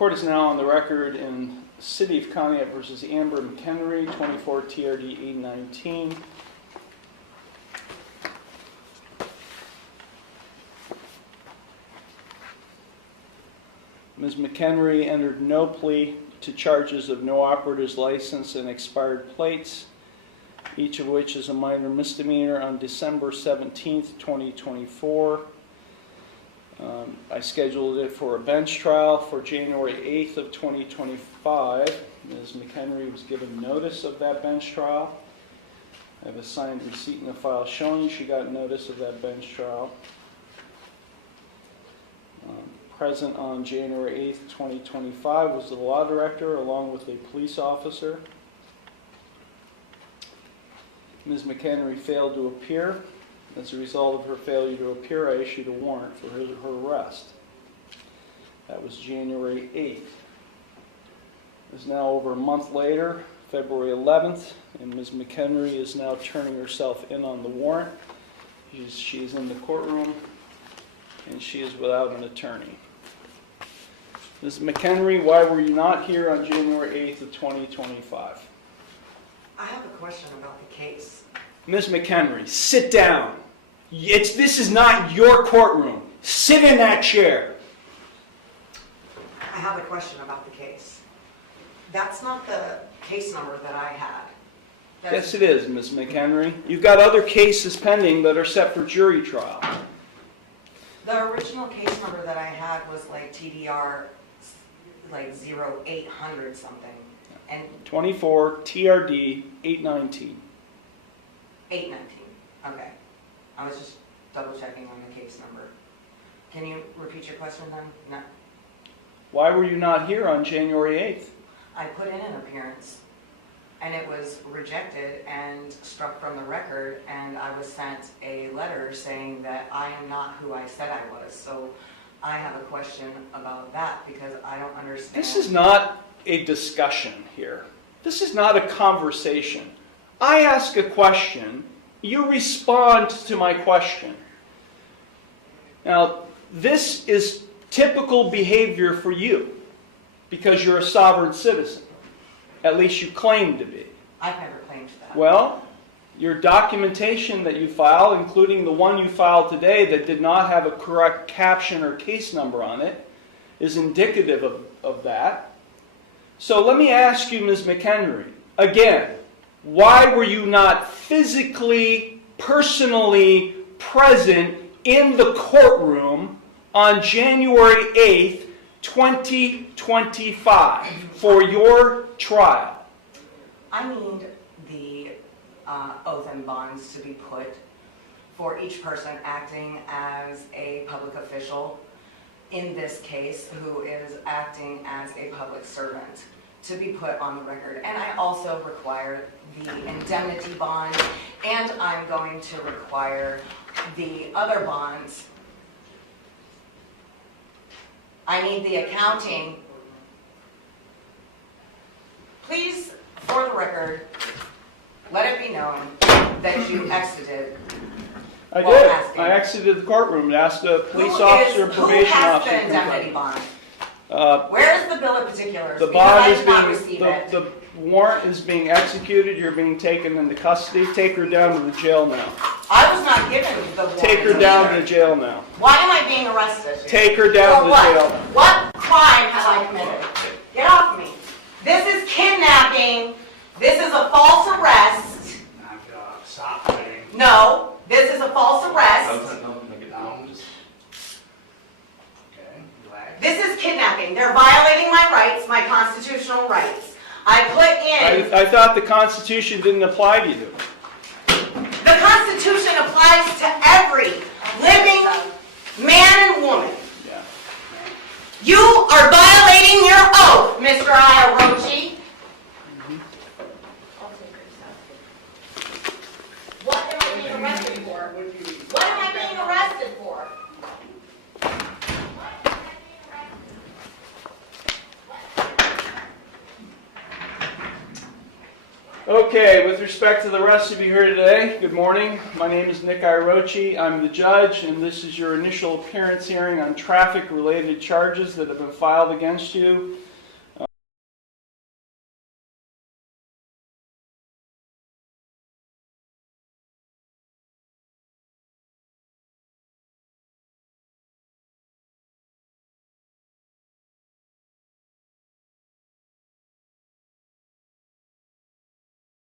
Court is now on the record in City of Contempt versus Amber McHenry, 24 TRD 819. Ms. McHenry entered no plea to charges of no operator's license and expired plates, each of which is a minor misdemeanor, on December 17th, 2024. I scheduled it for a bench trial for January 8th of 2025. Ms. McHenry was given notice of that bench trial. I have a signed receipt in the file showing she got notice of that bench trial. Present on January 8th, 2025 was the law director along with a police officer. Ms. McHenry failed to appear. As a result of her failure to appear, I issued a warrant for her arrest. That was January 8th. It's now over a month later, February 11th, and Ms. McHenry is now turning herself in on the warrant. She's in the courtroom, and she is without an attorney. Ms. McHenry, why were you not here on January 8th of 2025? I have a question about the case. Ms. McHenry, sit down. This is not your courtroom. Sit in that chair. I have a question about the case. That's not the case number that I had. Yes, it is, Ms. McHenry. You've got other cases pending that are set for jury trial. The original case number that I had was like TDR, like 0800 something. And 24 TRD 819. 819. Okay. I was just double checking on the case number. Can you repeat your question then? No. Why were you not here on January 8th? I put in an appearance and it was rejected and struck from the record, and I was sent a letter saying that I am not who I said I was. So I have a question about that because I don't understand. This is not a discussion here. This is not a conversation. I ask a question, you respond to my question. Now, this is typical behavior for you because you're a sovereign citizen. At least you claim to be. I've never claimed that. Well, your documentation that you file, including the one you filed today that did not have a correct caption or case number on it, is indicative of that. So let me ask you, Ms. McHenry, again, why were you not physically, personally present in the courtroom on January 8th, 2025 for your trial? I need the oath and bonds to be put for each person acting as a public official in this case who is acting as a public servant to be put on the record. And I also require the indemnity bond, and I'm going to require the other bonds. I need the accounting. Please, for the record, let it be known that you exited. I did. I exited the courtroom and asked a police officer and probation officer. Who has the indemnity bond? Where is the bill of particulars? The bond is being, the warrant is being executed. You're being taken into custody. Take her down to the jail now. I was not given the warrant. Take her down to the jail now. Why am I being arrested? Take her down to the jail. What crime have I committed? Get off me. This is kidnapping. This is a false arrest. Stop saying. No, this is a false arrest. This is kidnapping. They're violating my rights, my constitutional rights. I put in... I thought the Constitution didn't apply to you. The Constitution applies to every living man and woman. Yeah. You are violating your oath, Mr. Iarochi. What am I being arrested for? What am I being arrested for? Okay, with respect to the rest of you here today, good morning. My name is Nick Irochi. I'm the judge, and this is your initial appearance hearing on traffic-related charges that have been filed against you.